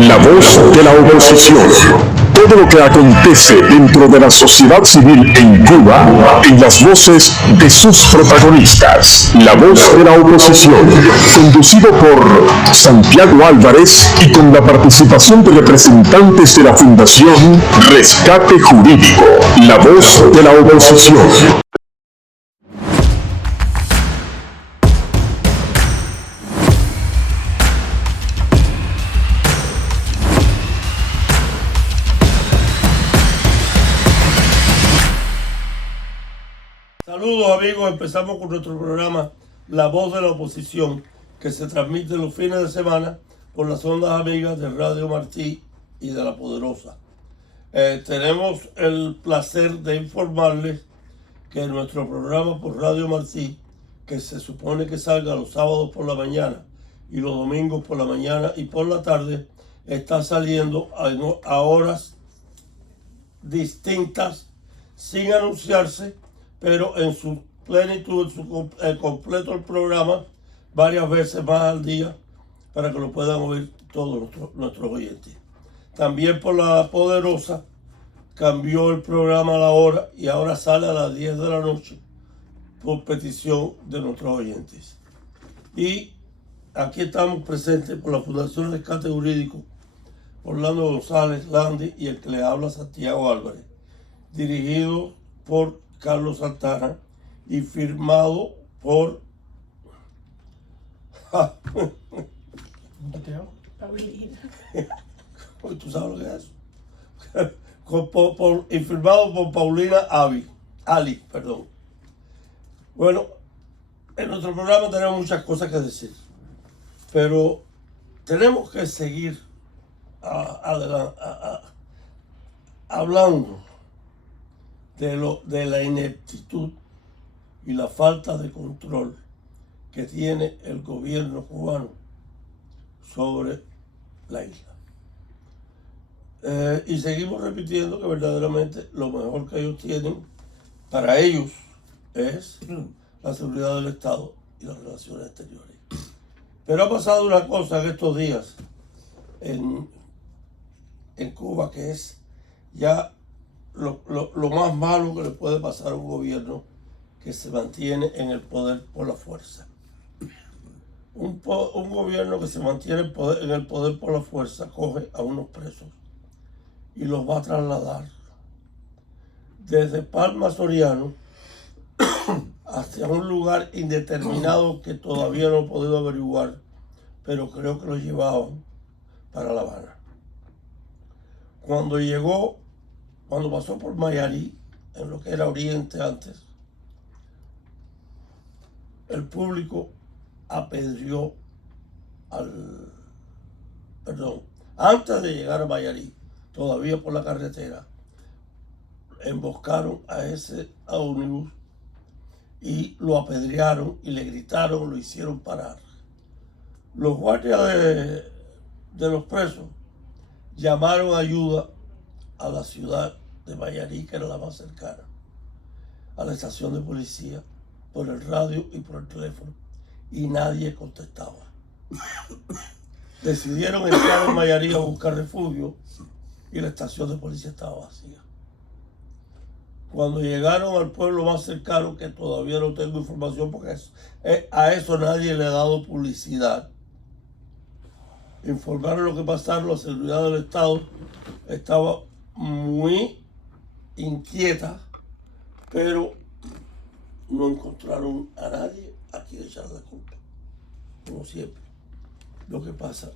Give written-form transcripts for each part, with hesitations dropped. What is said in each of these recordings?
La voz de la oposición. Todo lo que acontece dentro de la sociedad civil en Cuba, en las voces de sus protagonistas. La voz de la oposición, conducido por Santiago Álvarez y con la participación de representantes de la Fundación Rescate Jurídico. La voz de la oposición. Saludos amigos, empezamos con nuestro programa La Voz de la Oposición, que se transmite los fines de semana por las ondas amigas de Radio Martí y de La Poderosa. Tenemos el placer de informarles que nuestro programa por Radio Martí, que se supone que salga los sábados por la mañana y los domingos por la mañana y por la tarde, está saliendo a horas distintas sin anunciarse, pero en su plenitud, completo el programa, varias veces más al día, para que lo puedan oír todos nuestros oyentes. También por La Poderosa cambió el programa a la hora y ahora sale a las 10 de la noche por petición de nuestros oyentes. Y aquí estamos presentes por la Fundación Rescate Jurídico, Orlando González Landi y el que le habla Santiago Álvarez, dirigido por Carlos Santana y firmado por Paulina. ¿Tú sabes lo que es eso? Y firmado por Paulina Ali. Bueno, en nuestro programa tenemos muchas cosas que decir, pero tenemos que seguir hablando de la ineptitud y la falta de control que tiene el gobierno cubano sobre la isla. Y seguimos repitiendo que verdaderamente lo mejor que ellos tienen para ellos es la seguridad del Estado y las relaciones exteriores. Pero ha pasado una cosa en estos días en Cuba que es ya lo más malo que le puede pasar a un gobierno que se mantiene en el poder por la fuerza. Un gobierno que se mantiene en el poder por la fuerza coge a unos presos y los va a trasladar desde Palma Soriano hacia un lugar indeterminado que todavía no he podido averiguar, pero creo que lo llevaban para La Habana. Cuando pasó por Mayarí, en lo que era Oriente antes, el público apedreó antes de llegar a Mayarí, todavía por la carretera, emboscaron a ese ómnibus y lo apedrearon y le gritaron, lo hicieron parar. Los guardias de los presos llamaron ayuda a la ciudad de Mayarí, que era la más cercana, a la estación de policía, por el radio y por el teléfono, y nadie contestaba. Decidieron entrar en Mayarí a buscar refugio y la estación de policía estaba vacía. Cuando llegaron al pueblo más cercano, que todavía no tengo información porque a eso nadie le ha dado publicidad, informaron lo que pasaron. La seguridad del Estado estaba muy inquieta, pero no encontraron a nadie a quien echar la culpa. Como siempre. Lo que pasa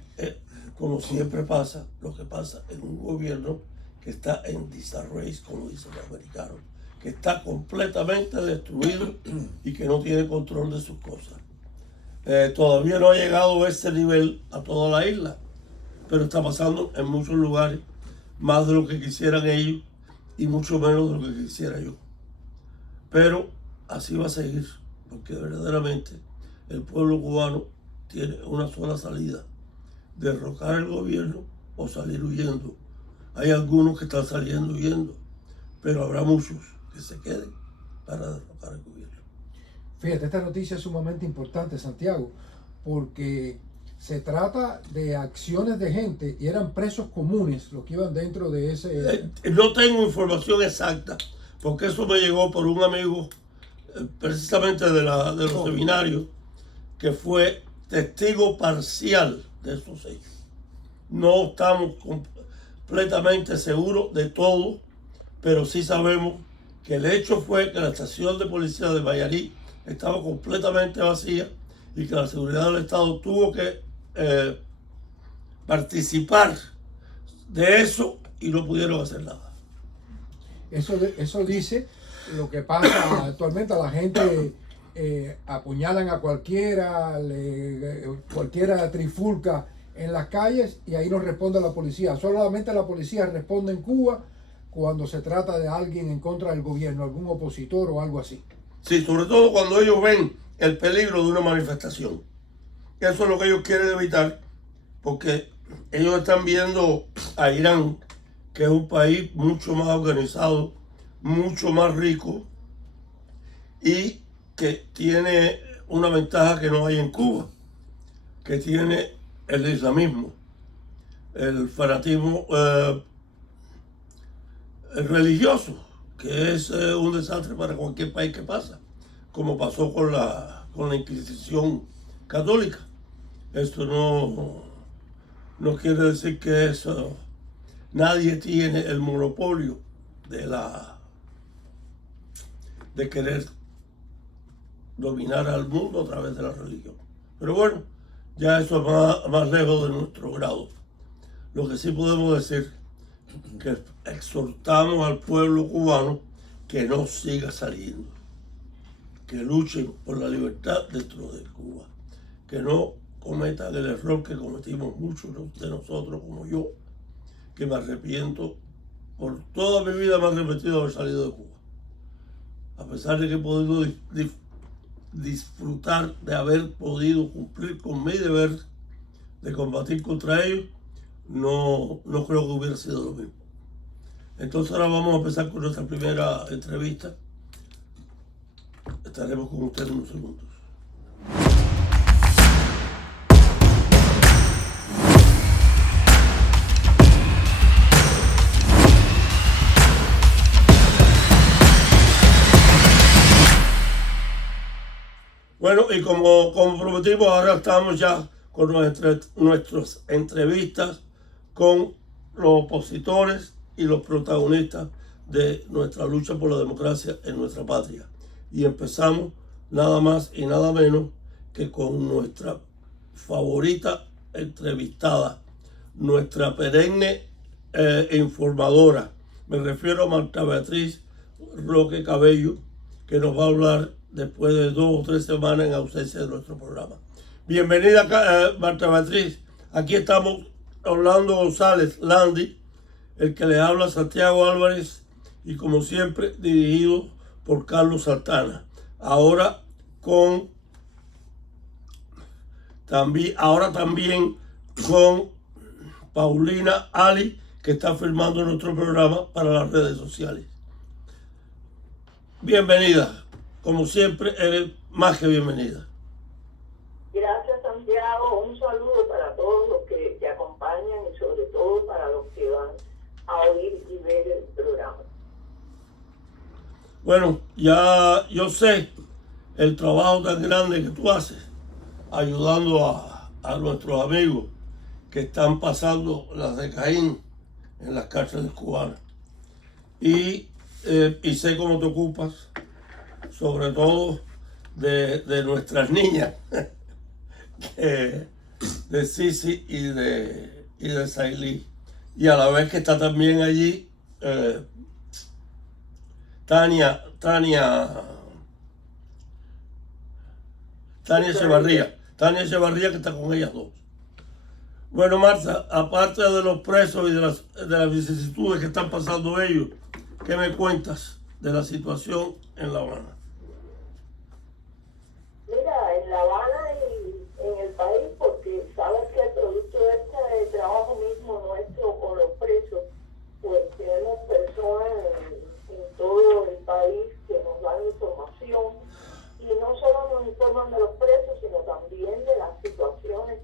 en un gobierno que está en disarray, como dicen los americanos, que está completamente destruido y que no tiene control de sus cosas. Todavía no ha llegado a ese nivel a toda la isla, pero está pasando en muchos lugares, más de lo que quisieran ellos y mucho menos de lo que quisiera yo. Pero así va a seguir, porque verdaderamente el pueblo cubano tiene una sola salida: derrocar el gobierno o salir huyendo. Hay algunos que están saliendo huyendo, pero habrá muchos que se queden para derrocar el gobierno. Fíjate, esta noticia es sumamente importante, Santiago, porque se trata de acciones de gente y eran presos comunes los que iban dentro de ese... No tengo información exacta, porque eso me llegó por un amigo precisamente de los seminarios, que fue testigo parcial de esos hechos. No estamos completamente seguros de todo, pero sí sabemos que el hecho fue que la estación de policía de Bayarí estaba completamente vacía y que la seguridad del Estado tuvo que participar de eso y no pudieron hacer nada. Eso dice lo que pasa actualmente. A la gente apuñalan a cualquiera, cualquiera trifulca en las calles y ahí no responde la policía. Solamente la policía responde en Cuba cuando se trata de alguien en contra del gobierno, algún opositor o algo así. Sí, sobre todo cuando ellos ven el peligro de una manifestación. Eso es lo que ellos quieren evitar, porque ellos están viendo a Irán, que es un país mucho más organizado, mucho más rico y que tiene una ventaja que no hay en Cuba, que tiene el islamismo, el fanatismo el religioso, que es un desastre para cualquier país que pasa, como pasó con la Inquisición católica. Esto no quiere decir que eso, nadie tiene el monopolio de querer dominar al mundo a través de la religión. Pero bueno, ya eso es más lejos de nuestro grado. Lo que sí podemos decir que exhortamos al pueblo cubano que no siga saliendo, que luchen por la libertad dentro de Cuba, que no cometan el error que cometimos muchos de nosotros, como yo, que me arrepiento, por toda mi vida me he arrepentido de haber salido de Cuba. A pesar de que he podido disfrutar de haber podido cumplir con mi deber de combatir contra ellos, no creo que hubiera sido lo mismo. Entonces ahora vamos a empezar con nuestra primera entrevista. Estaremos con ustedes en unos segundos. Bueno, y como prometimos, ahora estamos ya con nuestras entrevistas con los opositores y los protagonistas de nuestra lucha por la democracia en nuestra patria. Y empezamos nada más y nada menos que con nuestra favorita entrevistada, nuestra perenne informadora. Me refiero a Marta Beatriz Roque Cabello, que nos va a hablar después de 2 o 3 semanas en ausencia de nuestro programa. Bienvenida, Marta Beatriz. Aquí estamos Orlando González Landi, el que le habla Santiago Álvarez, y como siempre dirigido por Carlos Santana. Ahora también con Paulina Ali, que está filmando nuestro programa para las redes sociales. Bienvenida. Como siempre, eres más que bienvenida. Gracias, Santiago. Un saludo para todos los que te acompañan y sobre todo para los que van a oír y ver el programa. Bueno, ya yo sé el trabajo tan grande que tú haces ayudando a nuestros amigos que están pasando las de Caín en las cárceles cubanas. Y sé cómo te ocupas, sobre todo de nuestras niñas, de Sisi y de Sailí. Y a la vez que está también allí Tania Echevarría, que está con ellas dos. Bueno, Marta, aparte de los presos y de las vicisitudes que están pasando ellos, ¿qué me cuentas de la situación en La Habana? Mira, en La Habana y en el país, porque sabes que el producto de este trabajo mismo nuestro con los presos, pues tenemos personas en todo el país que nos dan información y no solo nos informan de los presos, sino también de las situaciones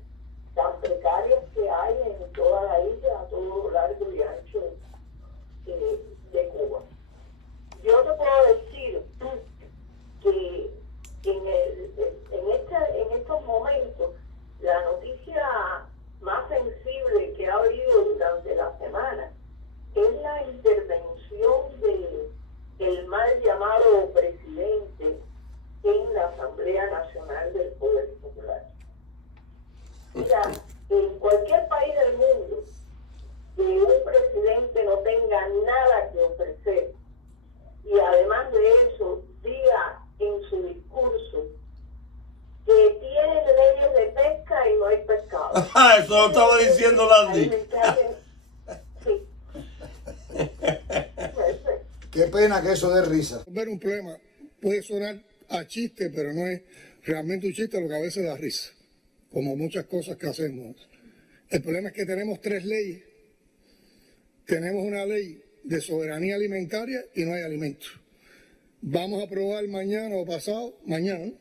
Eso lo estaba diciendo Landy. Sí. Qué pena que eso dé risa. Ver un problema puede sonar a chiste, pero no es realmente un chiste, lo que a veces da risa, como muchas cosas que hacemos. El problema es que tenemos 3 leyes. Tenemos una ley de soberanía alimentaria y no hay alimentos. Vamos a aprobar mañana o pasado, mañana,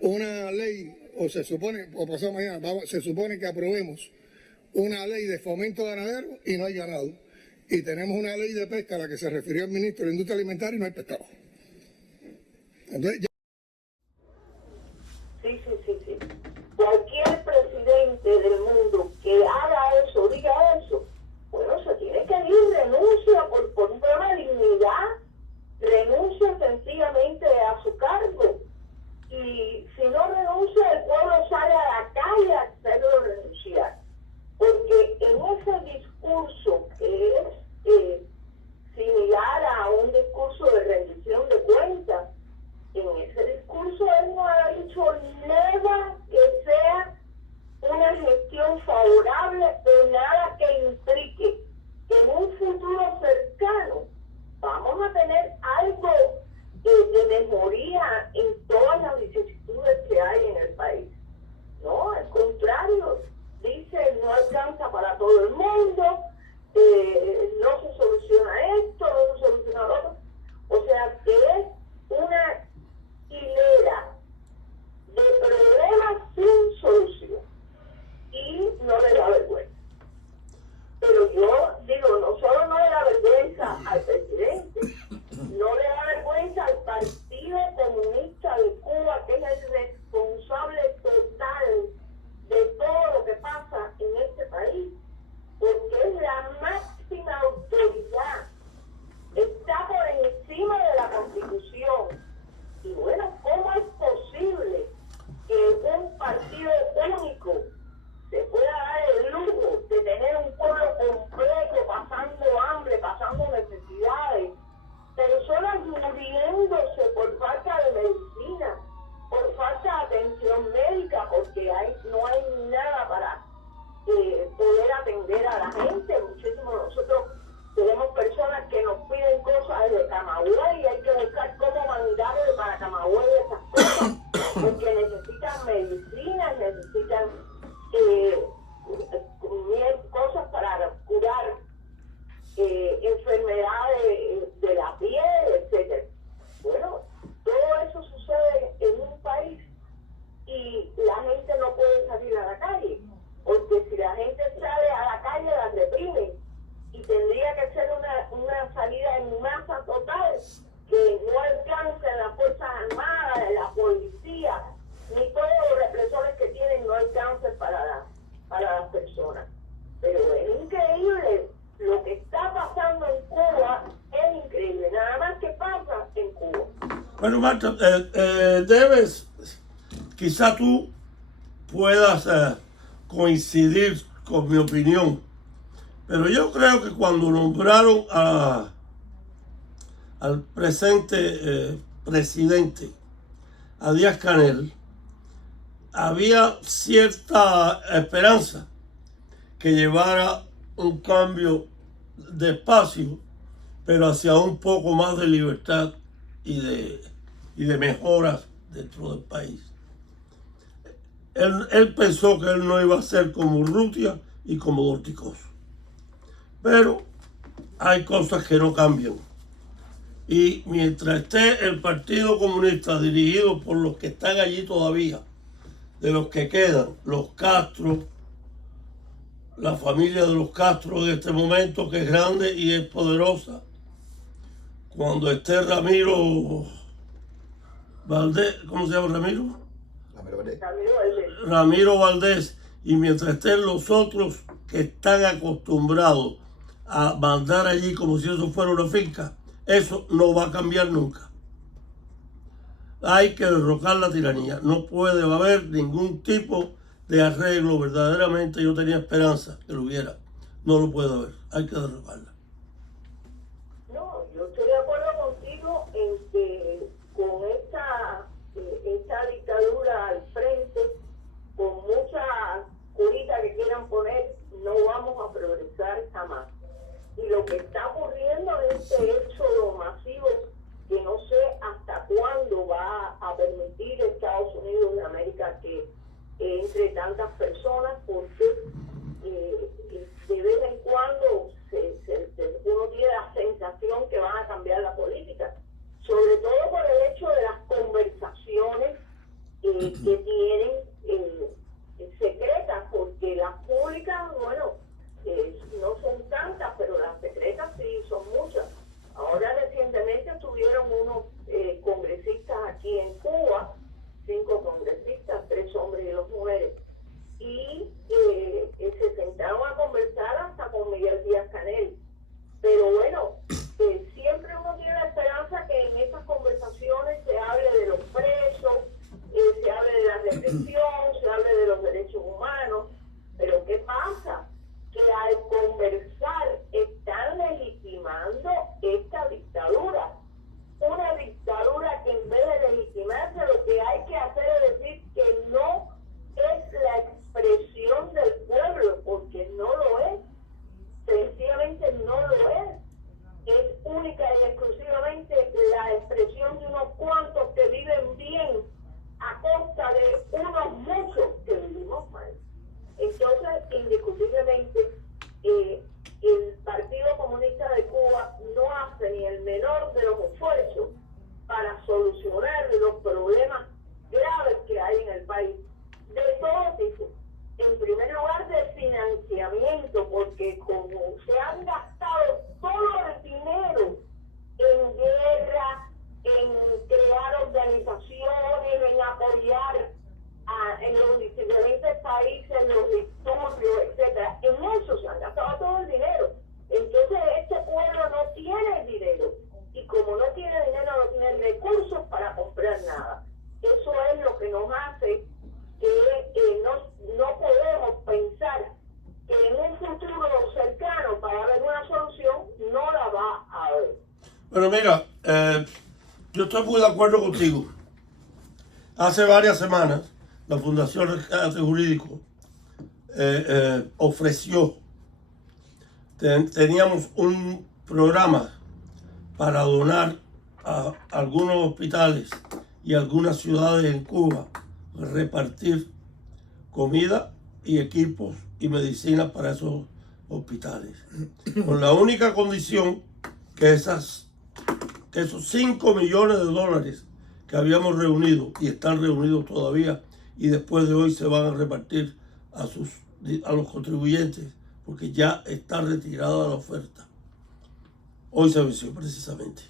una ley, o se supone que aprobemos una ley de fomento ganadero y no hay ganado. Y tenemos una ley de pesca a la que se refirió el ministro de Industria Alimentaria y no hay pescado. Entonces, Sí. Cualquier presidente del mundo que haga eso, diga eso, bueno, se tiene que ir, renuncia por un problema de dignidad, renuncia sencillamente a su cargo. Y si no renuncia, el pueblo sale a la calle a hacerlo renunciar. Porque en ese discurso que es similar a un discurso de rendición de cuentas, en ese discurso él no ha dicho nada que sea una gestión favorable o nada que implique que en un futuro cercano vamos a tener algo de mejoría en todas las vicisitudes que hay en el país. No, al contrario, dice no alcanza para todo el mundo, no se soluciona esto, no se soluciona lo otro. O sea que es una hilera de problemas sin solución y no le da vergüenza. Pero yo digo, no solo no le da vergüenza al presidente, no le da vergüenza al Partido Comunista de Cuba, que es el responsable total de todo lo que pasa en este país, porque es la máxima autoridad, está por encima de la Constitución. Y bueno, ¿cómo es posible que un partido único se pueda dar el lujo de tener un pueblo completo pasando hambre, pasando necesidades, personas muriéndose por falta de medicina, por falta de atención médica, porque no hay nada para poder atender a la gente? Muchísimos de nosotros tenemos personas que nos piden cosas desde Camagüey y hay que buscar cómo mandarle para Camagüey esas cosas, porque necesitan medicinas, necesitan cosas para curar enfermedades de la piel, etcétera. Bueno, todo eso sucede en un país y la gente no puede salir a la calle, porque si la gente sale a la calle la reprimen y tendría que ser una salida en masa total, que no alcancen las Fuerzas Armadas, la policía, ni todos los represores que tienen no alcancen para las personas. Pero es increíble lo que está pasando en Cuba, es increíble, nada más que pasa en Cuba. Bueno, Marta, quizá tú puedas coincidir con mi opinión, pero yo creo que cuando nombraron al presente presidente, a Díaz-Canel, había cierta esperanza que llevara un cambio despacio, pero hacia un poco más de libertad y de mejoras dentro del país. Él pensó que él no iba a ser como Urrutia y como Dorticoso. Pero hay cosas que no cambian. Y mientras esté el Partido Comunista dirigido por los que están allí todavía, de los que quedan, los Castro, la familia de los Castro en este momento, que es grande y es poderosa, cuando esté Ramiro Valdés, ¿cómo se llama Ramiro? Ramiro Valdés, y mientras estén los otros que están acostumbrados a mandar allí como si eso fuera una finca, eso no va a cambiar nunca. Hay que derrocar la tiranía. No puede haber ningún tipo de arreglo. Verdaderamente yo tenía esperanza que lo hubiera. No lo puede haber. Hay que derrocarla. No, yo estoy de acuerdo contigo en que con esta dictadura al frente, con muchas curitas que quieran quieran poner, no vamos a progresar jamás. Y lo que está ocurriendo en este éxodo masivo, que no sé hasta cuándo va a permitir Estados Unidos de América que entre tantas personas, porque de vez en cuando uno tiene la sensación que van a cambiar la política, sobre todo por el hecho de las conversaciones que tienen secretas, porque las públicas, bueno, no son tantas, pero las secretas sí son muchas. Ahora recientemente tuvieron unos congresistas aquí en Cuba, 5 congresistas, 3 hombres y 2 mujeres, y se sentaron a conversar hasta con Miguel Díaz-Canel. Pero bueno, siempre uno tiene la esperanza que en estas conversaciones se hable de los presos, se hable de la represión, se hable de los derechos humanos. Pero ¿qué pasa? Que al conversar están legitimando esta dictadura. Una dictadura que en vez de legitimarse lo que hay que hacer es decir que no es la expresión del pueblo, porque no lo es. Sencillamente no lo es. Es única y exclusivamente la expresión de unos cuantos que viven bien a costa de unos muchos que vivimos mal. Entonces, indiscutiblemente, el Partido Comunista de Cuba no hace ni el menor de los esfuerzos para solucionar los problemas graves que hay en el país, de todo tipo. En primer lugar, de financiamiento, porque como se han gastado todo el dinero en guerra, en crear organizaciones, en apoyar en los diferentes países, los disturbios, etcétera, en eso se han gastado todo el dinero. Entonces este pueblo no tiene dinero, y como no tiene dinero, no tiene recursos para comprar nada. Eso es lo que nos hace que no podemos pensar que en un futuro cercano, para haber una solución, no la va a haber. Bueno, mira, yo estoy muy de acuerdo contigo. Hace varias semanas, la Fundación Rescate Jurídico ofreció, teníamos un programa para donar a algunos hospitales y algunas ciudades en Cuba, repartir comida y equipos y medicinas para esos hospitales, con la única condición que esos 5 millones de dólares que habíamos reunido, y están reunidos todavía, y después de hoy se van a repartir a los contribuyentes, porque ya está retirada la oferta. Hoy se venció precisamente.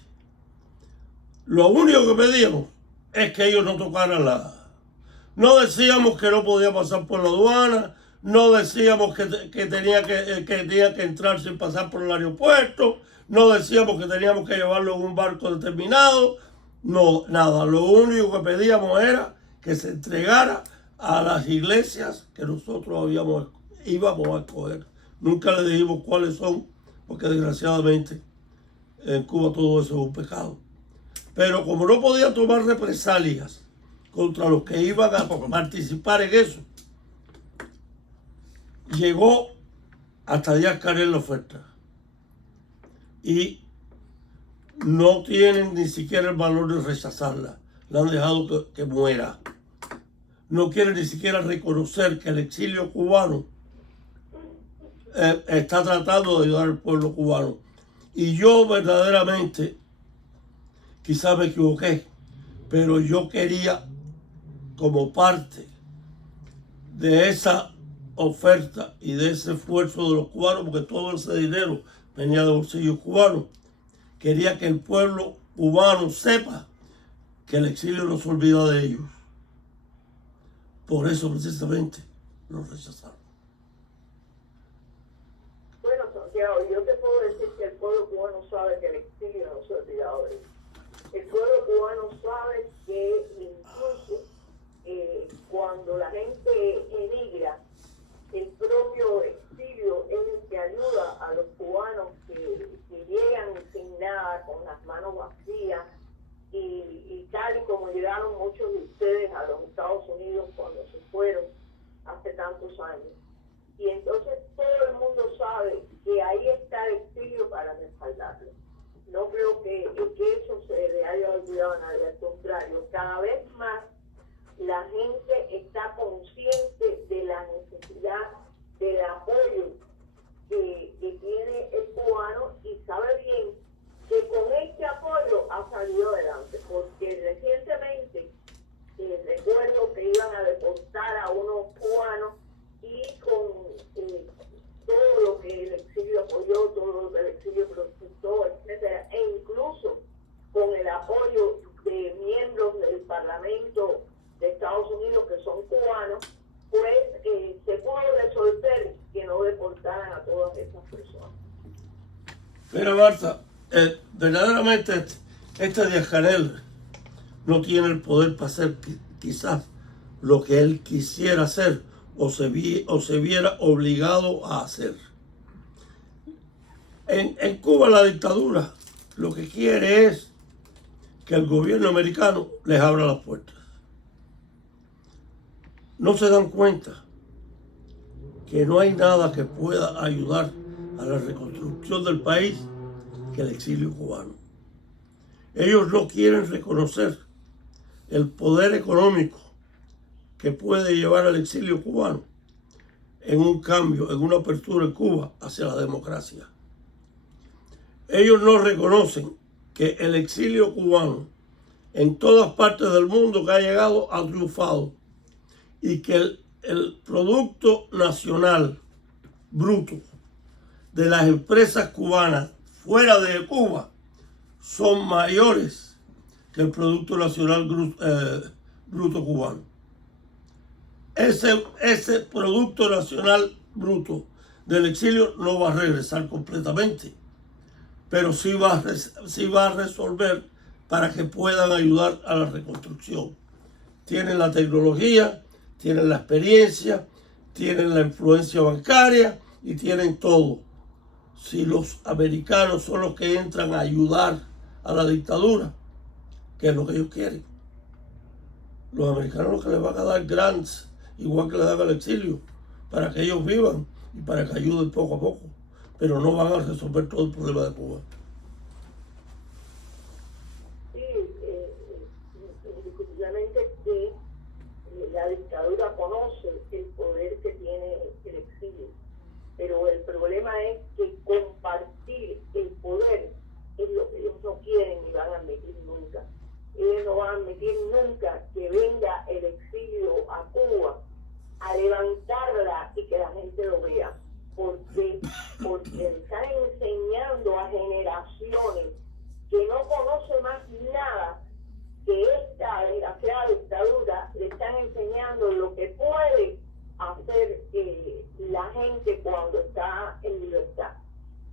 Lo único que pedíamos es que ellos no tocaran no decíamos que no podía pasar por la aduana, no decíamos que tenía que entrar sin pasar por el aeropuerto, no decíamos que teníamos que llevarlo en un barco determinado, no, nada. Lo único que pedíamos era que se entregara a las iglesias que nosotros íbamos a escoger. Nunca le dijimos cuáles son, porque desgraciadamente en Cuba todo eso es un pecado. Pero como no podía tomar represalias contra los que iban a participar en eso, llegó hasta Díaz-Canel la oferta. Y no tienen ni siquiera el valor de rechazarla. La han dejado que muera. No quieren ni siquiera reconocer que el exilio cubano está tratando de ayudar al pueblo cubano. Y yo verdaderamente, quizás me equivoqué, pero yo quería, como parte de esa oferta y de ese esfuerzo de los cubanos, porque todo ese dinero venía de bolsillos cubanos, quería que el pueblo cubano sepa que el exilio no se olvida de ellos. Por eso precisamente lo rechazaron. Bueno, Santiago, yo te puedo decir que el pueblo cubano sabe que el exilio no se ha olvidado de ellos. El pueblo cubano sabe que incluso cuando la gente emigra, el propio exilio es el que ayuda a los cubanos que llegan sin nada, con las manos vacías, y tal y como llegaron muchos de ustedes a los Estados Unidos cuando se fueron hace tantos años. Y entonces que eso se le haya olvidado a nadie. Al contrario, cada vez más la gente está consciente de la necesidad del apoyo que tiene el cubano y sabe bien que con este apoyo ha salido adelante, porque recientemente recuerdo que iban a deportar a unos cubanos y con todo lo que el exilio apoyó, todo lo que el exilio protestó, etcétera, e incluso con el apoyo de miembros del Parlamento de Estados Unidos que son cubanos, pues se pudo resolver que no deportaran a todas esas personas. Mira, Marta, verdaderamente este Díaz-Canel no tiene el poder para hacer quizás lo que él quisiera hacer o se viera obligado a hacer. En Cuba la dictadura lo que quiere es que el gobierno americano les abra las puertas. No se dan cuenta que no hay nada que pueda ayudar a la reconstrucción del país que el exilio cubano. Ellos no quieren reconocer el poder económico que puede llevar al exilio cubano en un cambio, en una apertura en Cuba hacia la democracia. Ellos no reconocen que el exilio cubano en todas partes del mundo que ha llegado ha triunfado y que el producto nacional bruto de las empresas cubanas fuera de Cuba son mayores que el Producto Nacional Bruto cubano. Ese Producto Nacional Bruto del exilio no va a regresar completamente, pero sí va a resolver para que puedan ayudar a la reconstrucción. Tienen la tecnología, tienen la experiencia, tienen la influencia bancaria y tienen todo. Si los americanos son los que entran a ayudar a la dictadura, que es lo que ellos quieren. Los americanos lo que les van a dar grants, igual que le dan al exilio, para que ellos vivan y para que ayuden poco a poco, pero no van a resolver todo el problema de Cuba. Sí, indiscutiblemente que la dictadura conoce el poder que tiene el exilio, pero el problema es que compartir el poder es lo que ellos no quieren ni van a admitir nunca. Ellos no van a admitir nunca que venga el exilio a Cuba a levantarla y que la gente lo vea, porque están enseñando a generaciones que no conocen más nada que esta desgraciada dictadura. Le están enseñando lo que puede hacer la gente cuando está en libertad,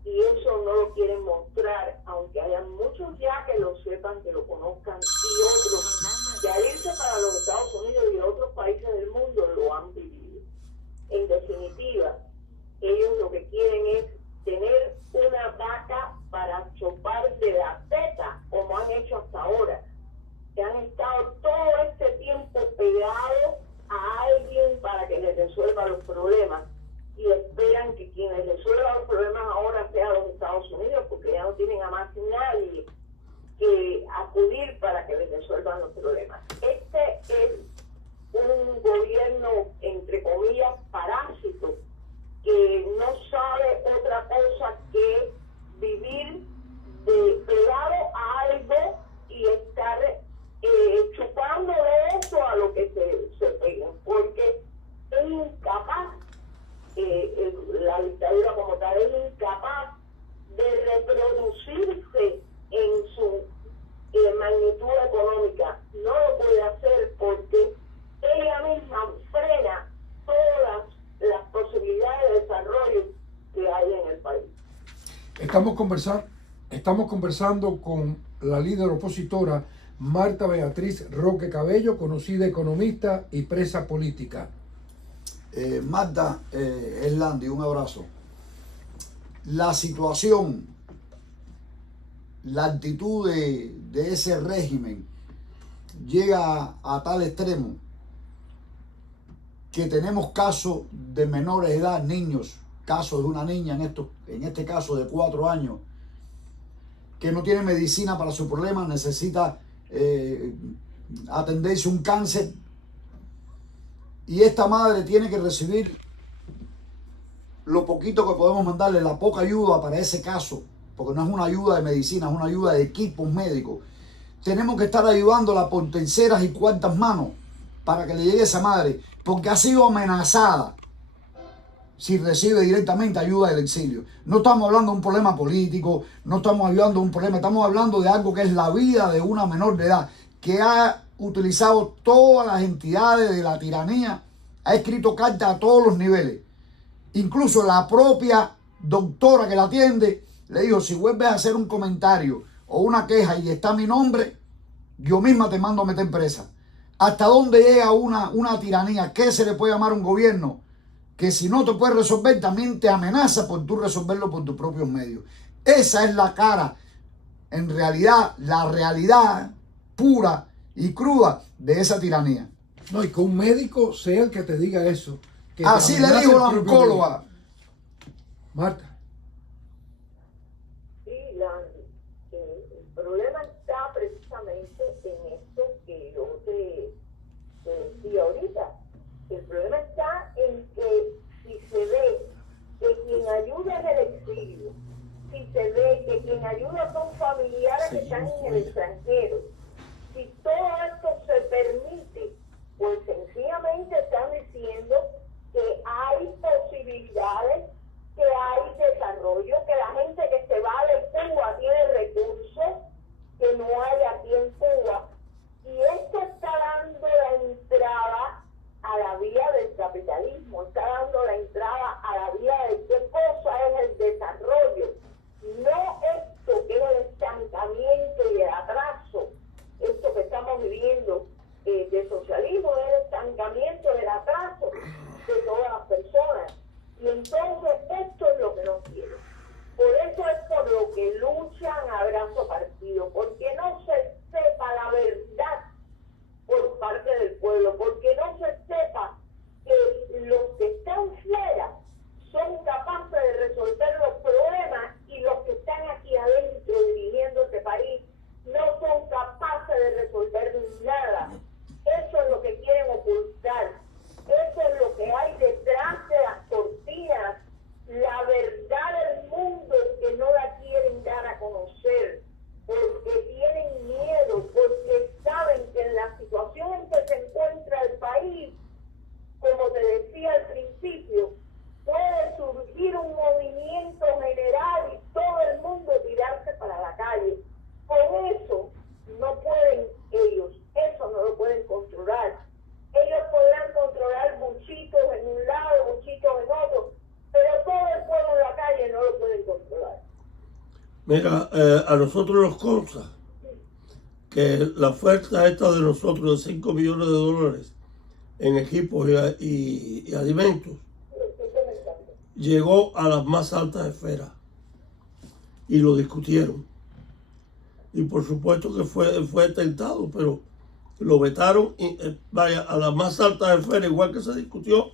y eso no lo quieren mostrar, aunque haya muchos ya que lo sepan, que lo conozcan, y otros que al irse para los Estados Unidos y otros países del mundo lo han vivido. En definitiva, ellos lo que quieren es tener una vaca para chopar de la teta, como han hecho hasta ahora, que han estado todo este tiempo pegados a alguien para que les resuelva los problemas, y esperan que quienes resuelvan los problemas ahora sean los Estados Unidos, porque ya no tienen a más nadie que acudir para que les resuelvan los problemas. Este es un gobierno, entre comillas, parásito, que no sabe otra cosa que vivir pegado a algo y estar chupando de eso a lo que se pegan, porque es incapaz, la dictadura como tal es incapaz de reproducirse en su magnitud económica. No lo puede hacer porque ella misma frena todas las posibilidades de desarrollo que hay en el país. Estamos conversando con la líder opositora Marta Beatriz Roque Cabello, conocida economista y presa política. Marta, Eslandi, un abrazo. La situación, la actitud de ese régimen llega a tal extremo que tenemos casos de menores de edad, niños, casos de una niña en este caso de 4 años, que no tiene medicina para su problema, necesita atenderse un cáncer, y esta madre tiene que recibir lo poquito que podemos mandarle, la poca ayuda para ese caso, porque no es una ayuda de medicina, es una ayuda de equipos médicos. Tenemos que estar ayudándola por terceras y cuartas manos para que le llegue a esa madre, porque ha sido amenazada si recibe directamente ayuda del exilio. No estamos hablando de un problema político, no estamos hablando de un problema, estamos hablando de algo que es la vida de una menor de edad, que ha utilizado todas las entidades de la tiranía, ha escrito cartas a todos los niveles. Incluso la propia doctora que la atiende le dijo: si vuelves a hacer un comentario o una queja y está mi nombre, yo misma te mando a meter presa. ¿Hasta dónde llega una tiranía? ¿Qué se le puede llamar a un gobierno que si no te puede resolver también te amenaza por tú resolverlo por tus propios medios? Esa es la cara, en realidad, la realidad pura y cruda de esa tiranía. No, y que un médico sea el que te diga eso. Que te Así le amenace dijo el la propio oncóloga. médico. Marta. Sí, el problema está precisamente en esto que yo te decía ahorita. El problema está en que si se ve que quien ayuda en el exilio, si se ve que quien ayuda son familiares que están en el extranjero, si todo esto se permite, pues sencillamente están diciendo que hay posibilidades, que hay desarrollo, que la gente que se va de Cuba tiene recursos que no hay aquí en Cuba, y esto está dando la entrada a la vía del capitalismo, está dando la entrada a la vía de qué cosa es el desarrollo, no esto que es el estancamiento y el atraso, esto que estamos viviendo de socialismo, es el estancamiento, el atraso de todas las personas. Y entonces esto es lo que no quieren. Por eso es por lo que luchan a brazo partido, porque no se sepa la verdad por parte del pueblo, porque no se sepa que los que están fuera son capaces de resolver los problemas y los que están aquí adentro dirigiendo este país no son capaces de resolver nada. Eso es lo que quieren ocultar. Eso es lo que hay detrás de las cortinas, la verdad del mundo que no la quieren dar a conocer, porque tienen miedo, porque saben que en la situación en que se encuentra el país, como te decía al principio, puede surgir un movimiento general y todo el mundo tirarse para la calle. Con eso no pueden ellos, eso no lo pueden controlar. Ellos podrán controlar buchitos en un lado, buchitos en otro, pero todo el pueblo en la calle no lo pueden controlar. Mira, a nosotros nos consta que la oferta esta de nosotros de 5 millones de dólares en equipos y alimentos llegó a las más altas esferas y lo discutieron. Y por supuesto que fue tentado, pero lo vetaron y vaya, a las más altas esferas, igual que se discutió,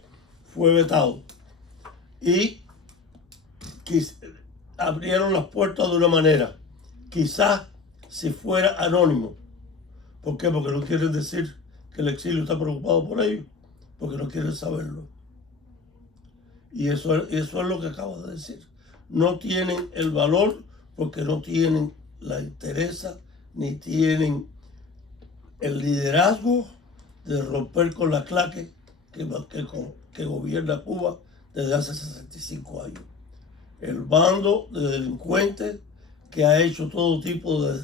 fue vetado. Y abrieron las puertas de una manera, quizás si fuera anónimo. ¿Por qué? Porque no quieren decir que el exilio está preocupado por ellos, porque no quieren saberlo. Y eso es lo que acabo de decir. No tienen el valor porque no tienen la entereza ni tienen el liderazgo de romper con la claque que gobierna Cuba desde hace 65 años. El bando de delincuentes que ha hecho todo tipo de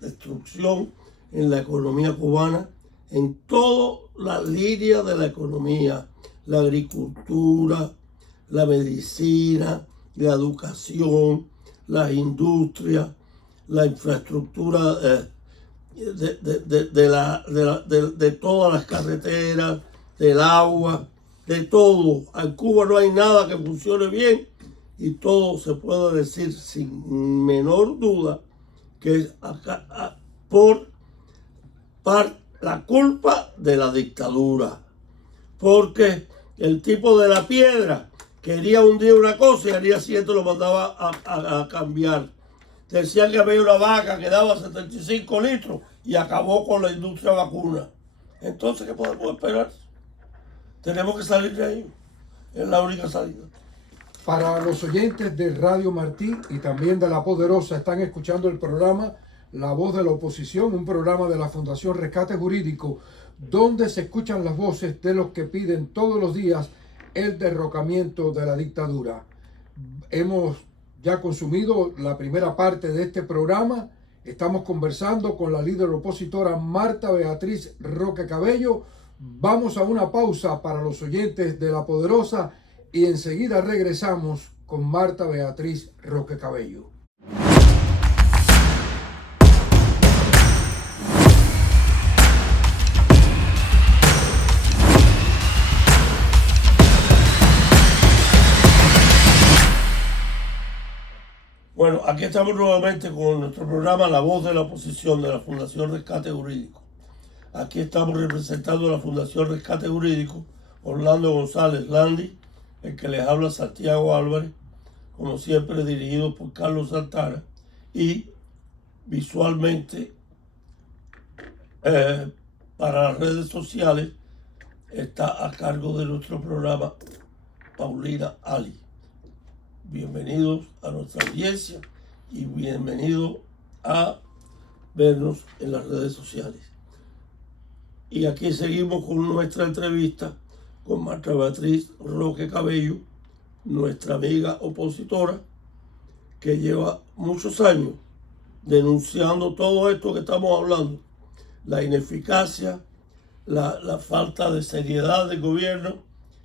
destrucción en la economía cubana, en toda la línea de la economía, la agricultura, la medicina, la educación, las industrias, la infraestructura de todas las carreteras, del agua, de todo. En Cuba no hay nada que funcione bien y todo se puede decir sin menor duda que es por la culpa de la dictadura. Porque el tipo de la piedra quería un día una cosa y al día siguiente lo mandaba a cambiar. Decían que había una vaca que daba 75 litros y acabó con la industria vacuna. Entonces, ¿qué podemos esperar? Tenemos que salir de ahí. Es la única salida. Para los oyentes de Radio Martí y también de La Poderosa, están escuchando el programa La Voz de la Oposición, un programa de la Fundación Rescate Jurídico, donde se escuchan las voces de los que piden todos los días el derrocamiento de la dictadura. Hemos ya consumido la primera parte de este programa. Estamos conversando con la líder opositora Marta Beatriz Roque Cabello. Vamos a una pausa para los oyentes de La Poderosa y enseguida regresamos con Marta Beatriz Roque Cabello. Bueno, aquí estamos nuevamente con nuestro programa La Voz de la Oposición de la Fundación Rescate Jurídico. Aquí estamos representando a la Fundación Rescate Jurídico, Orlando González Landi, el que les habla Santiago Álvarez, como siempre dirigido por Carlos Santana, y visualmente para las redes sociales está a cargo de nuestro programa Paulina Ali. Bienvenidos a nuestra audiencia y bienvenidos a vernos en las redes sociales. Y aquí seguimos con nuestra entrevista con Marta Beatriz Roque Cabello, nuestra amiga opositora, que lleva muchos años denunciando todo esto que estamos hablando, la ineficacia, la falta de seriedad del gobierno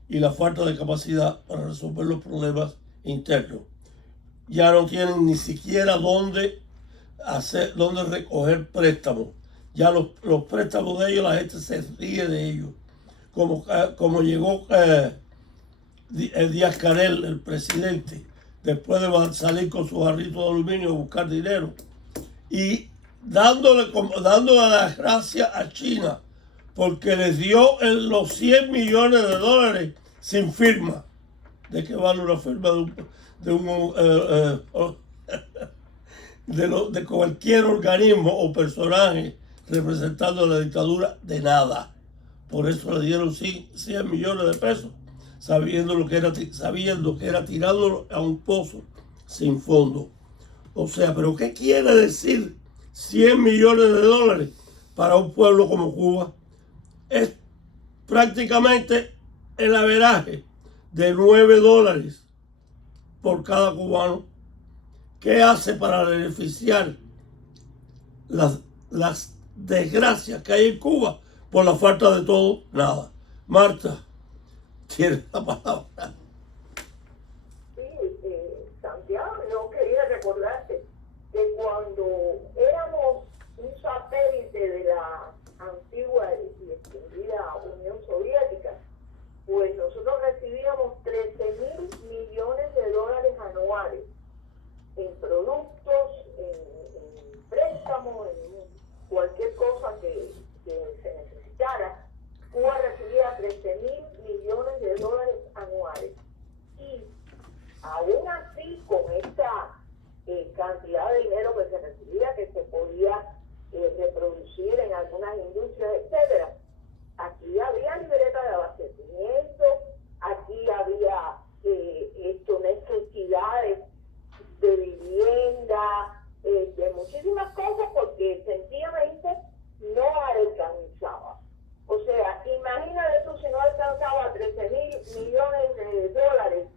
y la falta de capacidad para resolver los problemas internos. Ya no tienen ni siquiera dónde recoger préstamos. Ya los préstamos de ellos, la gente se ríe de ellos. Como llegó Díaz Canel, el presidente, después de salir con su jarrito de aluminio a buscar dinero y dándole la gracia a China porque les dio los 100 millones de dólares sin firma. ¿De qué vale una firma de cualquier organismo o personaje representando la dictadura? De nada. Por eso le dieron 100 millones de pesos, sabiendo que era tirándolo a un pozo sin fondo. O sea, ¿pero qué quiere decir 100 millones de dólares para un pueblo como Cuba? Es prácticamente el averaje de $9 por cada cubano. ¿Qué hace para beneficiar las desgracias que hay en Cuba por la falta de todo? Nada. Marta, tienes la palabra. Sí, Santiago, yo quería recordarte que cuando éramos un satélite de la antigua y extendida Unión Soviética, pues nosotros recibíamos 13.000 millones de dólares anuales en productos, en préstamos, en cualquier cosa que se necesitara. Cuba recibía 13.000 millones de dólares anuales. Y aún así, con esta cantidad de dinero que se recibía, que se podía reproducir en algunas industrias, etcétera, aquí había libreta de abastecimiento, aquí había necesidades de vivienda, de muchísimas cosas, porque sencillamente no alcanzaba. O sea, imagínate tú si no alcanzaba 13.000 millones de dólares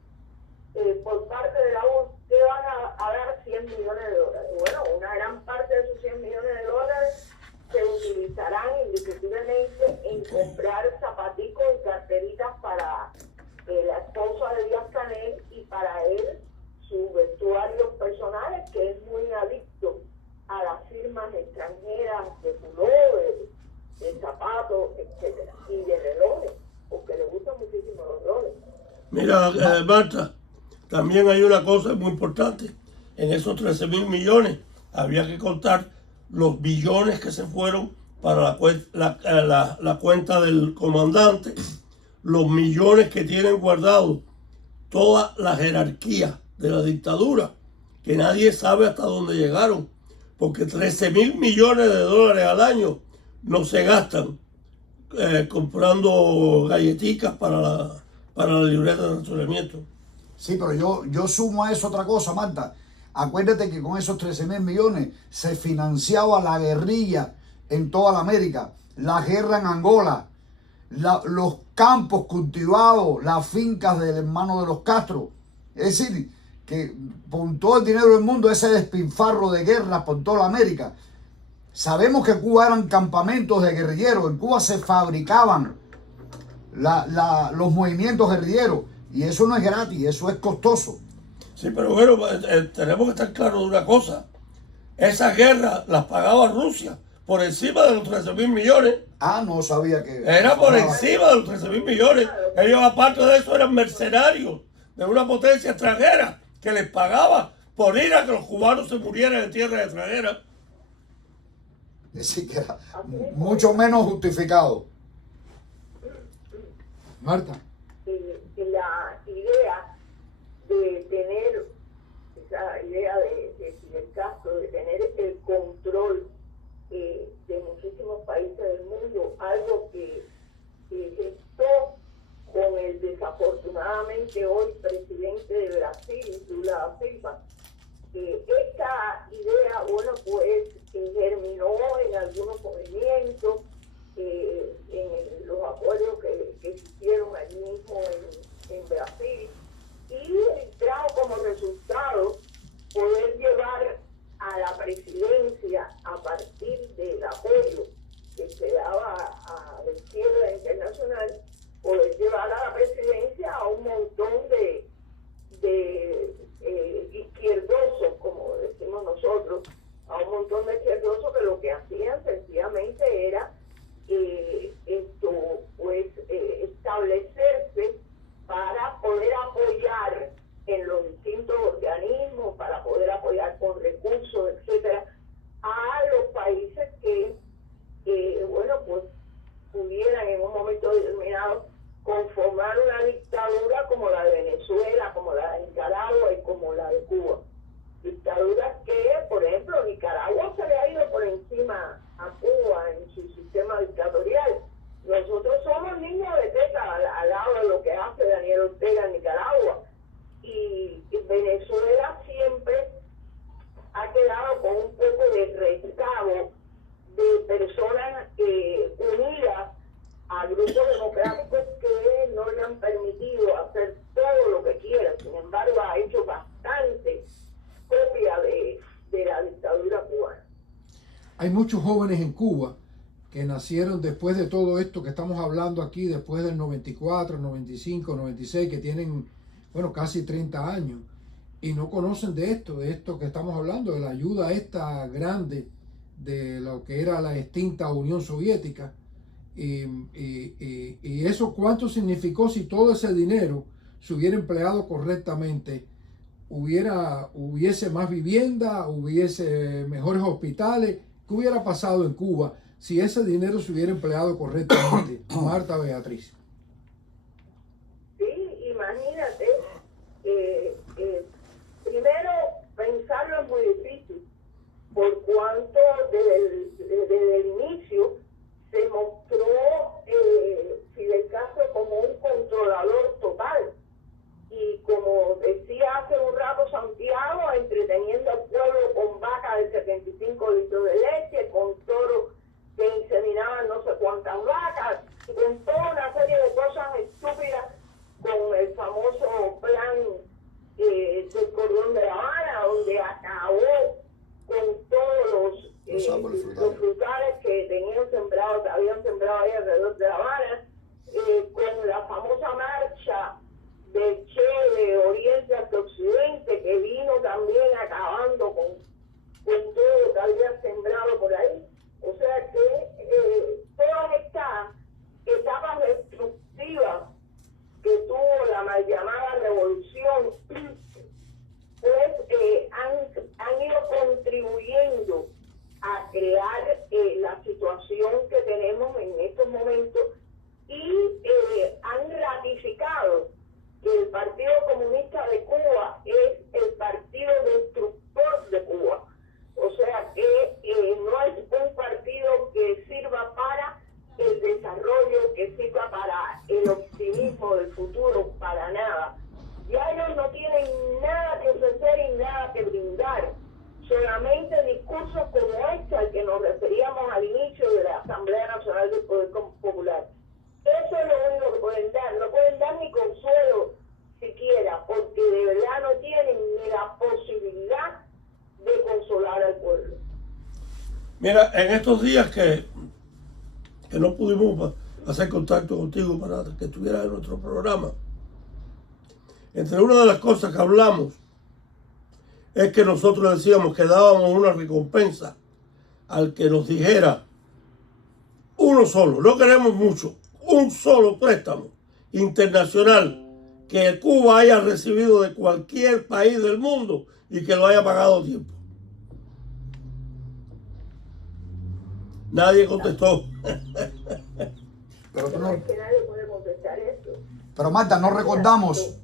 por parte de la U, ¿qué van a dar 100 millones de dólares? Bueno, una gran parte de esos 100 millones de dólares se utilizarán indiscutiblemente en comprar zapaticos y carteritas para la esposa de Díaz Canel y para él sus vestuarios personales, que es muy adicto a las firmas extranjeras de pullover, de zapatos, etcétera, y de relojes, porque le gustan muchísimo los relojes. Mira, Marta, también hay una cosa muy importante. En esos 13.000 millones había que contar los billones que se fueron para la cuenta del comandante, los millones que tienen guardados toda la jerarquía de la dictadura que nadie sabe hasta dónde llegaron, porque 13.000 millones de dólares al año no se gastan comprando galletitas para la libreta de entrenamiento. Sí, pero yo sumo a eso otra cosa, Marta. Acuérdate que con esos 13.000 millones se financiaba la guerrilla en toda la América, la guerra en Angola, los campos cultivados, las fincas del hermano de los Castro. Es decir, que con todo el dinero del mundo, ese despilfarro de guerras por toda la América. Sabemos que Cuba eran campamentos de guerrilleros, en Cuba se fabricaban los movimientos guerrilleros, y eso no es gratis, eso es costoso. Sí, pero bueno, tenemos que estar claros de una cosa. Esas guerras las pagaba Rusia por encima de los 13.000 millones. Ah, no sabía que... Era por encima de los 13.000 millones. Ellos, aparte de eso, eran mercenarios de una potencia extranjera que les pagaba por ir a que los cubanos se murieran en tierras extranjeras. Es decir, que era mucho menos justificado. Marta. La idea de tener, esa idea de Fidel Castro, de tener el control de muchísimos países del mundo, algo que gestó con el desafortunadamente hoy presidente de Brasil, Lula da Silva. Esta idea, bueno, pues germinó en algunos movimientos, en los acuerdos que se hicieron allí mismo en Brasil, y trajo como resultado poder llevar a la presidencia, a partir del apoyo que se daba a la izquierda internacional, poder llevar a la presidencia a un montón de izquierdosos, como decimos nosotros, a un montón de izquierdosos que lo que hacían sencillamente era establecerse para poder apoyar en los distintos organismos, para poder apoyar con recursos, etcétera, a los países que pudieran en un momento determinado conformar una dictadura como la de Venezuela, como la de Nicaragua y como la de Cuba. Dictaduras que, por ejemplo, Nicaragua se le ha ido por encima a Cuba en su sistema dictatorial. Nosotros somos niños de teta al lado de lo que hace Daniel Ortega en Nicaragua. Y Venezuela siempre ha quedado con un poco de rezago de personas unidas a grupos democráticos que no le han permitido hacer todo lo que quiera. Sin embargo, ha hecho bastante copia de la dictadura cubana. Hay muchos jóvenes en Cuba que nacieron después de todo esto que estamos hablando aquí, después del 94, 95, 96, que tienen, casi 30 años, y no conocen de esto que estamos hablando, de la ayuda esta grande de lo que era la extinta Unión Soviética, y eso cuánto significó si todo ese dinero se hubiera empleado correctamente, hubiese más vivienda, hubiese mejores hospitales. ¿Qué hubiera pasado en Cuba si ese dinero se hubiera empleado correctamente? Marta Beatriz. Sí, imagínate, primero pensarlo es muy difícil, por cuanto desde el inicio se mostró Fidel Castro como un controlador total. Y como decía hace un rato Santiago, entreteniendo al pueblo con vacas de 75 litros de leche, con toros que inseminaban no sé cuántas vacas, y con toda una serie consolar al pueblo. Mira, en estos días que no pudimos hacer contacto contigo para que estuvieras en nuestro programa, entre una de las cosas que hablamos es que nosotros decíamos que dábamos una recompensa al que nos dijera uno solo, no queremos mucho, un solo préstamo internacional que Cuba haya recibido de cualquier país del mundo y que lo haya pagado a tiempo. Nadie contestó. Pero, tú No no- es que nadie puede contestar eso. pero Marta, no recordamos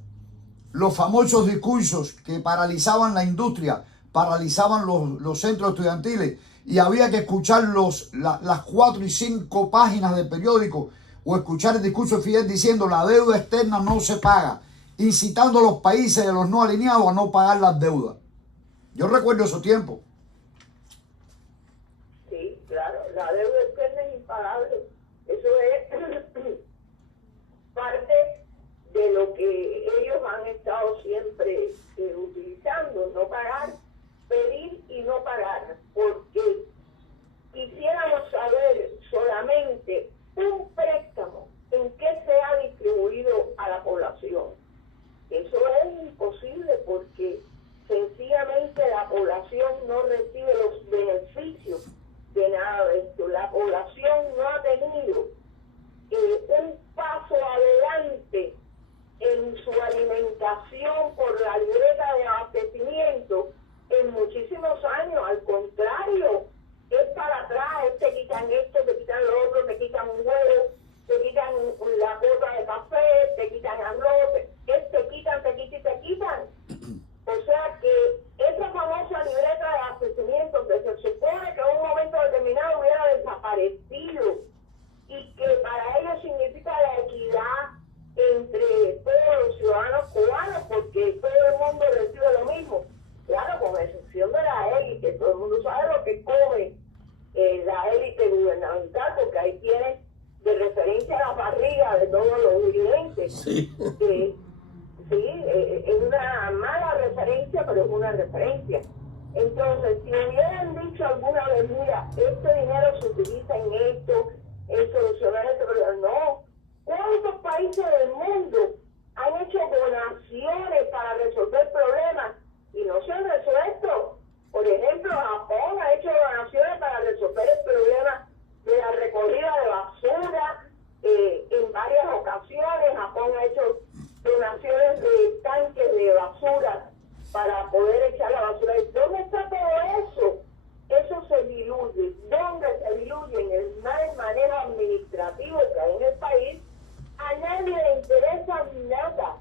los famosos discursos que paralizaban la industria, paralizaban los centros estudiantiles y había que escuchar las 4 y 5 páginas del periódico o escuchar el discurso de Fidel diciendo la deuda externa no se paga, incitando a los países de los no alineados a no pagar las deudas. Yo recuerdo esos tiempos. Sí, claro, la deuda externa es impagable. Eso es parte de lo que ellos han estado siempre utilizando, no pagar, pedir y no pagar, porque quisiéramos saber solamente un préstamo en qué se ha distribuido a la población. Eso es imposible porque sencillamente la población no recibe los beneficios de nada de esto. La población no ha tenido un paso adelante en su alimentación por la libreta de abastecimiento en muchísimos años. Al contrario, es para atrás, te quitan esto, te quitan lo otro, te quitan un huevo, te quitan la gota de café, te quitan arroz, te quitan. O sea que esa famosa libreta de abastecimiento que se supone que en un momento determinado hubiera desaparecido y que para ellos significa la equidad entre todos los ciudadanos cubanos, porque todo el mundo recibe lo mismo, claro, con excepción de la élite. Todo el mundo sabe lo que come la élite gubernamental, porque ahí tiene de referencia la barriga de todos los dirigentes. Sí. Sí, es una mala referencia, pero es una referencia. Entonces, si hubieran dicho alguna vez, mira, este dinero se utiliza en esto, en solucionar este problema, no. ¿Cuántos países del mundo han hecho donaciones para resolver problemas y no se han resuelto? Por ejemplo, Japón ha hecho donaciones para resolver el problema de la recogida de basura en varias ocasiones. Japón ha hecho donaciones de tanques de basura para poder echar la basura. ¿Dónde está todo eso? Eso se diluye. ¿Dónde se diluye? En el mal manejo administrativo que hay en el país. A nadie le interesa nada.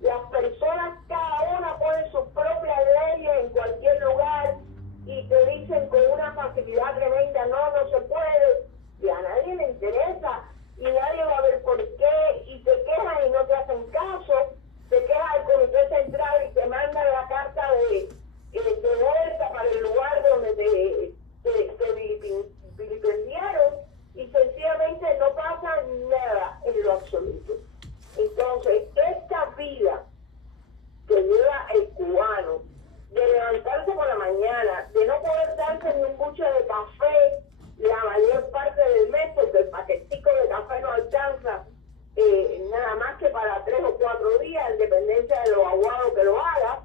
Las personas, cada una pone sus propias leyes en cualquier lugar y te dicen con una facilidad tremenda, no se puede. Y a nadie le interesa. Y nadie va a ver por qué, y te quejan y no te hacen caso, te quejas al comité central y te mandan la carta de vuelta para el lugar donde te vilipendiaron, y sencillamente no pasa nada en lo absoluto. Entonces, esta vida que lleva el cubano, de levantarse por la mañana, de no poder darse ni un buche de café la mayor parte del mes, porque el paquetico de café no alcanza nada más que para 3 o 4 días, en dependencia de lo aguado que lo haga.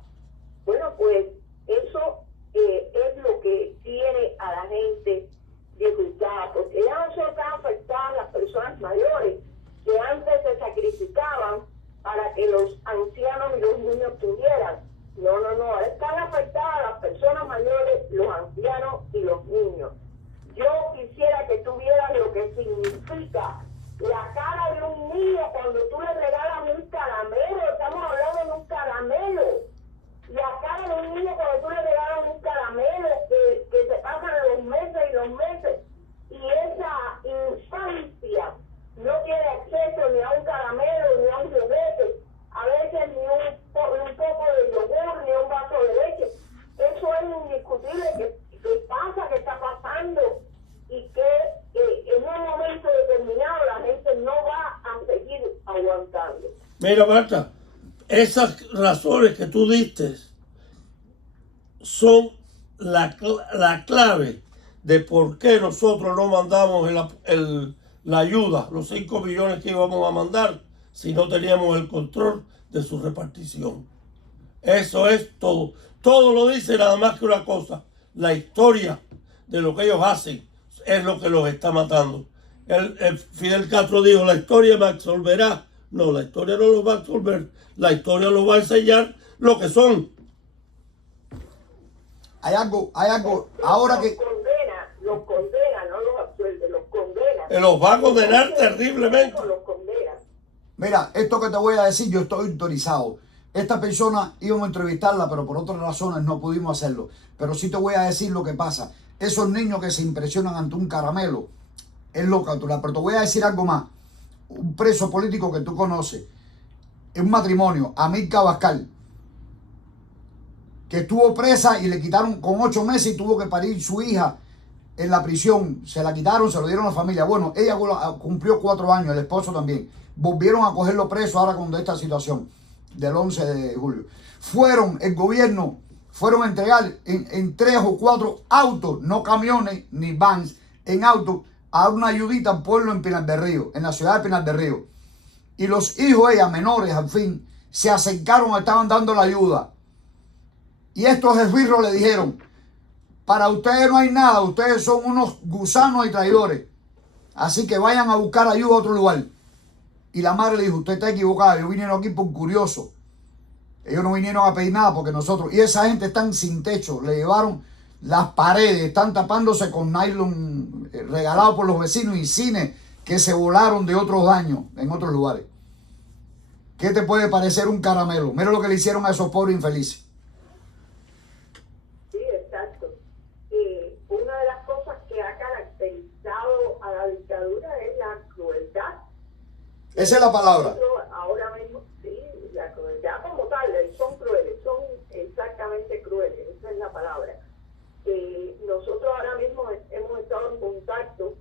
Bueno, pues eso es lo que tiene a la gente disgustada, porque ya no solo están afectadas las personas mayores, que antes se sacrificaban para que los ancianos y los niños tuvieran. No, están afectadas las personas mayores, los ancianos y los niños. Yo quisiera que tuvieras lo que significa la cara de un niño cuando tú le regalas un caramelo. Estamos hablando de un caramelo. La cara de un niño cuando tú le regalas un caramelo, que se pasan los meses y los meses, y esa infancia no tiene acceso ni a un caramelo ni a un juguete, a veces ni un poco de yogur ni un vaso de leche. Eso es indiscutible que pasa, que está pasando, y que en un momento determinado la gente no va a seguir aguantando. Mira, Marta, esas razones que tú diste son la clave de por qué nosotros no mandamos la ayuda, los 5 millones que íbamos a mandar, si no teníamos el control de su repartición. Eso es todo. Todo lo dice nada más que una cosa. La historia de lo que ellos hacen es lo que los está matando. El Fidel Castro dijo, la historia me absolverá. No, la historia no los va a absolver. La historia los va a enseñar lo que son. Hay algo, ahora que... Los condena, no los absuelve, los condena. Los va a condenar terriblemente. Los condena. Mira, esto que te voy a decir, yo estoy autorizado. Esta persona íbamos a entrevistarla, pero por otras razones no pudimos hacerlo. Pero sí te voy a decir lo que pasa. Esos niños que se impresionan ante un caramelo es lo capturar. Pero te voy a decir algo más. Un preso político que tú conoces, en un matrimonio, Amílcar Abascal, que estuvo presa y le quitaron con 8 meses y tuvo que parir su hija en la prisión. Se la quitaron, se lo dieron a la familia. Bueno, ella cumplió 4 años, el esposo también. Volvieron a cogerlo preso ahora con esta situación del 11 de julio. El gobierno, fueron a entregar en 3 o 4 autos, no camiones ni vans, en autos, a una ayudita al pueblo en Pinar del Río, en la ciudad de Pinar del Río. Y los hijos de ella, menores al fin, se acercaron, estaban dando la ayuda. Y estos esbirros le dijeron, para ustedes no hay nada, ustedes son unos gusanos y traidores. Así que vayan a buscar ayuda a otro lugar. Y la madre le dijo, usted está equivocado, ellos vinieron aquí por curioso. Ellos no vinieron a pedir nada porque nosotros... Y esa gente están sin techo, le llevaron las paredes, están tapándose con nylon regalado por los vecinos y cines que se volaron de otros años en otros lugares. ¿Qué te puede parecer un caramelo? Mira lo que le hicieron a esos pobres infelices. Sí, exacto. Una de las cosas que ha caracterizado a la dictadura es la crueldad. Esa es la palabra. Ahora mismo, sí, la crueldad como tal, son crueles, son exactamente crueles, esa es la palabra. Nosotros ahora mismo hemos estado en contacto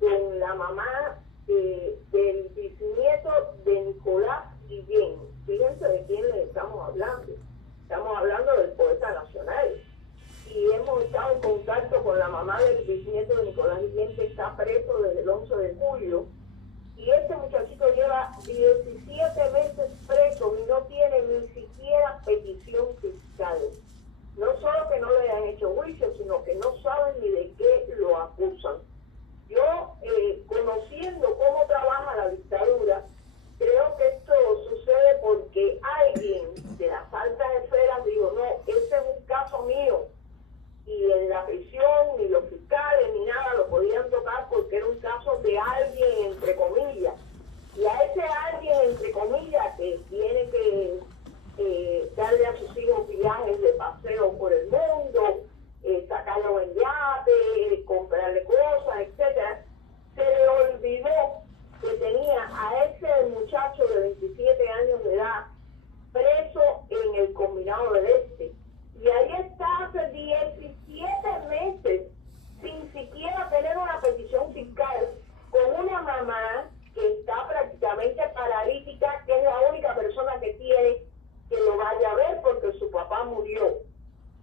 con la mamá del bisnieto de Nicolás Guillén. Fíjense de quién le estamos hablando. Estamos hablando del poeta nacional. Y hemos estado en contacto con la mamá del bisnieto de Nicolás Guillén, que está preso desde el 11 de julio. Y este muchachito lleva 17 meses preso y no tiene ni siquiera petición fiscal. No solo que no le han hecho juicio, sino que no saben ni de qué lo acusan. Yo, conociendo cómo trabaja la dictadura, creo que esto sucede porque alguien de las altas esferas dijo, no, este es un caso mío. Y en la prisión, ni los fiscales, ni nada lo podían tocar porque era un caso de alguien, entre comillas. Y a ese alguien, entre comillas, que tiene que darle a sus hijos viajes de paseo por el mundo, sacarlo en yate, comprarle cosas, etcétera, se le olvidó que tenía a ese muchacho de 27 años de edad preso en el Combinado del Este. Y ahí está hace 17 meses sin siquiera tener una petición fiscal, con una mamá que está prácticamente paralítica, que es la única persona que tiene que lo vaya a ver porque su papá murió.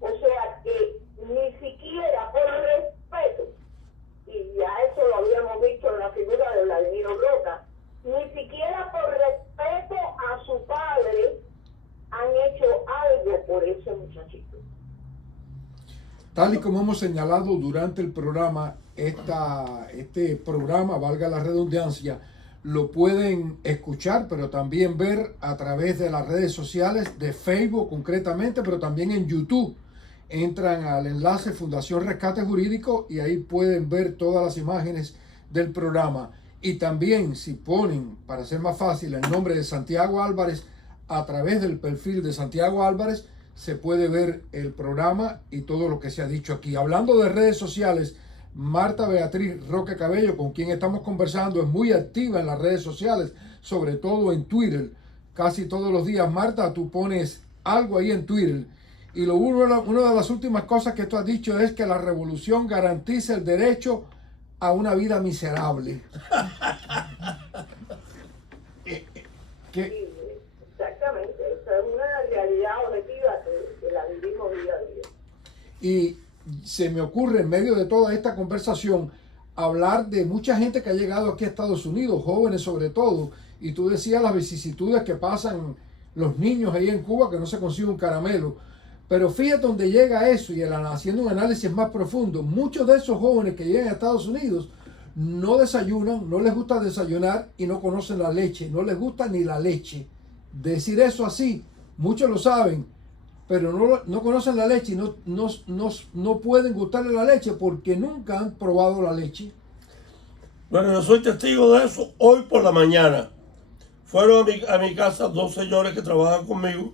O sea que ni siquiera por respeto, y ya eso lo habíamos visto en la figura de Vladimiro Roca, ni siquiera por respeto a su padre han hecho algo por ese muchachito. Tal y como hemos señalado durante el programa, este programa, valga la redundancia, lo pueden escuchar, pero también ver a través de las redes sociales, de Facebook concretamente, pero también en YouTube. Entran al enlace Fundación Rescate Jurídico y ahí pueden ver todas las imágenes del programa. Y también, si ponen, para ser más fácil, el nombre de Santiago Álvarez, a través del perfil de Santiago Álvarez, se puede ver el programa y todo lo que se ha dicho aquí. Hablando de redes sociales, Marta Beatriz Roque Cabello, con quien estamos conversando, es muy activa en las redes sociales, sobre todo en Twitter. Casi todos los días, Marta, tú pones algo ahí en Twitter. Y una de las últimas cosas que tú has dicho es que la revolución garantiza el derecho a una vida miserable. Sí, exactamente, esa es una realidad objetiva que la vivimos día a día. Y se me ocurre en medio de toda esta conversación hablar de mucha gente que ha llegado aquí a Estados Unidos, jóvenes sobre todo, y tú decías las vicisitudes que pasan los niños ahí en Cuba, que no se consigue un caramelo. Pero fíjate dónde llega eso, y haciendo un análisis más profundo, muchos de esos jóvenes que llegan a Estados Unidos no desayunan, no les gusta desayunar y no conocen la leche, no les gusta ni la leche. Decir eso así, muchos lo saben, pero no conocen la leche y no pueden gustarle la leche porque nunca han probado la leche. Bueno, yo soy testigo de eso. Hoy por la mañana fueron a mi casa 2 señores que trabajan conmigo,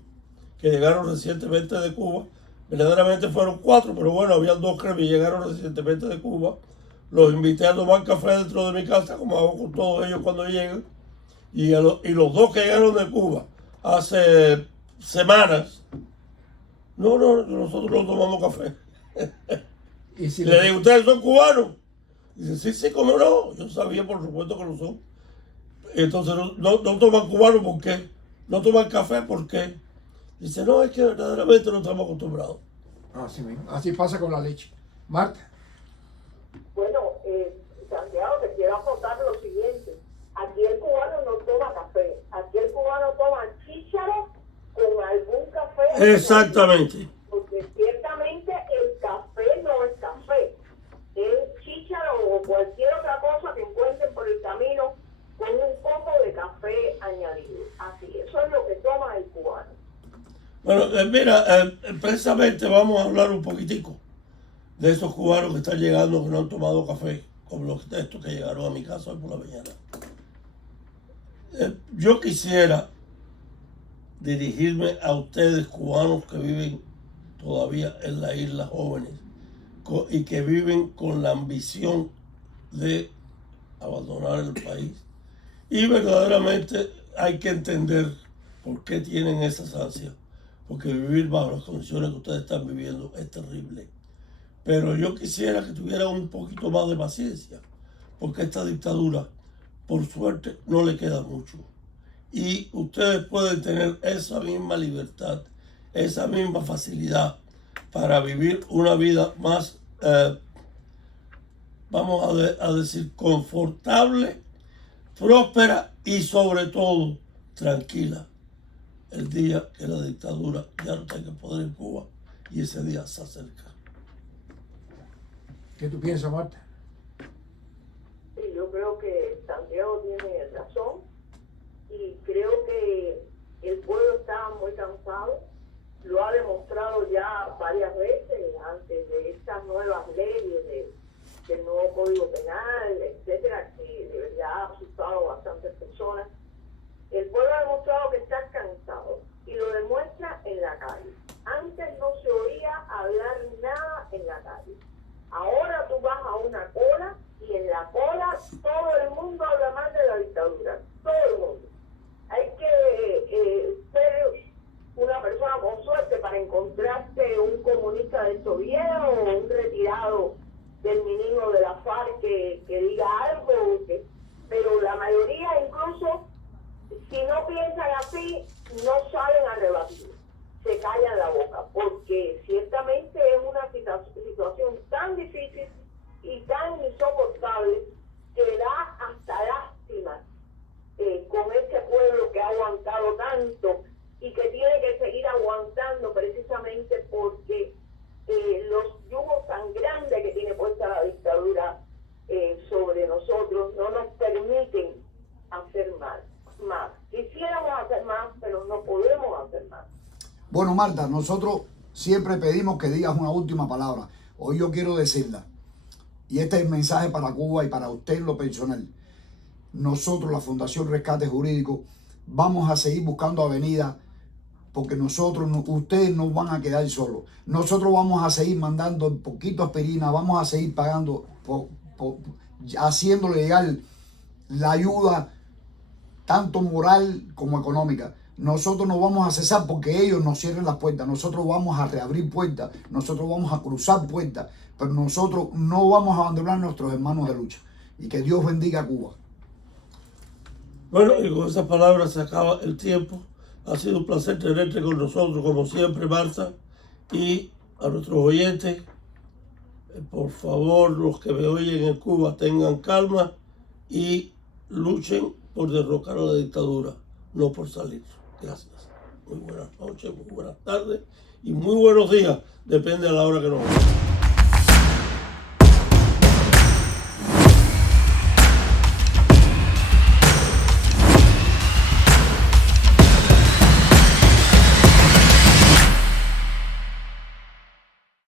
que llegaron recientemente de Cuba. Verdaderamente fueron 4, pero bueno, había 2 que llegaron recientemente de Cuba. Los invité a tomar café dentro de mi casa, como hago con todos ellos cuando llegan. Y los 2 que llegaron de Cuba hace semanas, nosotros no tomamos café. Y si Le digo, ¿ustedes son cubanos? Dice, sí, cómo no. Yo sabía, por supuesto, que lo son. Entonces, no toman cubano, ¿por qué? No toman café, ¿por qué? Dice, no, es que verdaderamente no estamos acostumbrados. Así mismo, así pasa con la leche. Marta. Bueno, Santiago, te quiero acotar lo siguiente. Aquí el cubano no toma café. Aquí el cubano toma chícharo con algún café. Exactamente. Porque ciertamente el café no es café. Es chícharo o cualquier otra cosa que encuentren por el camino con un poco de café añadido. Así, eso es lo que toma el cubano. Bueno, mira, precisamente vamos a hablar un poquitico de esos cubanos que están llegando que no han tomado café, como los estos que llegaron a mi casa hoy por la mañana. Yo quisiera dirigirme a ustedes, cubanos que viven todavía en la isla, jóvenes, y que viven con la ambición de abandonar el país. Y verdaderamente hay que entender por qué tienen esas ansias, porque vivir bajo las condiciones que ustedes están viviendo es terrible. Pero yo quisiera que tuvieran un poquito más de paciencia, porque esta dictadura, por suerte, no le queda mucho. Y ustedes pueden tener esa misma libertad, esa misma facilidad para vivir una vida más, vamos a decir, confortable, próspera y sobre todo tranquila. El día que la dictadura ya no tenga poder en Cuba, y ese día se acerca. ¿Qué tú piensas, Marta? Sí, yo creo que Santiago tiene razón y creo que el pueblo está muy cansado. Lo ha demostrado ya varias veces antes de estas nuevas leyes del nuevo Código Penal, etcétera, que de verdad ha asustado a bastantes personas. El pueblo ha demostrado que está cansado y lo demuestra en la calle. Antes no se oía hablar nada en la calle. Ahora tú vas a una cola y en la cola todo el mundo habla mal de la dictadura. Todo el mundo. Hay que ser una persona con suerte para encontrarte un comunista de estos viejos o un retirado del ministro de la FARC que diga algo. Pero la mayoría, incluso, si no piensan así, no salen a rebatir. Se callan la boca, porque ciertamente es una situación tan difícil y tan insoportable que da hasta lástima con este pueblo que ha aguantado tanto y que tiene que seguir aguantando precisamente porque los yugos tan grandes que tiene puesta la dictadura sobre nosotros no nos permiten hacer más. Quisiéramos hacer más, pero no podemos hacer más. Bueno, Marta, nosotros siempre pedimos que digas una última palabra. Hoy yo quiero decirla. Y este es el mensaje para Cuba y para usted en lo personal. Nosotros, la Fundación Rescate Jurídico, vamos a seguir buscando avenidas porque ustedes no van a quedar solos. Nosotros vamos a seguir mandando un poquito aspirina, vamos a seguir pagando, haciéndole llegar la ayuda tanto moral como económica. Nosotros no vamos a cesar porque ellos nos cierren las puertas. Nosotros vamos a reabrir puertas, nosotros vamos a cruzar puertas, pero nosotros no vamos a abandonar a nuestros hermanos de lucha. Y que Dios bendiga a Cuba. Bueno, y con esas palabras se acaba el tiempo. Ha sido un placer tenerte con nosotros, como siempre, Marta. Y a nuestros oyentes, por favor, los que me oyen en Cuba tengan calma y luchen por derrocar a la dictadura, no por salir. Gracias. Muy buenas noches, muy buenas tardes y muy buenos días, depende de la hora que nos vean.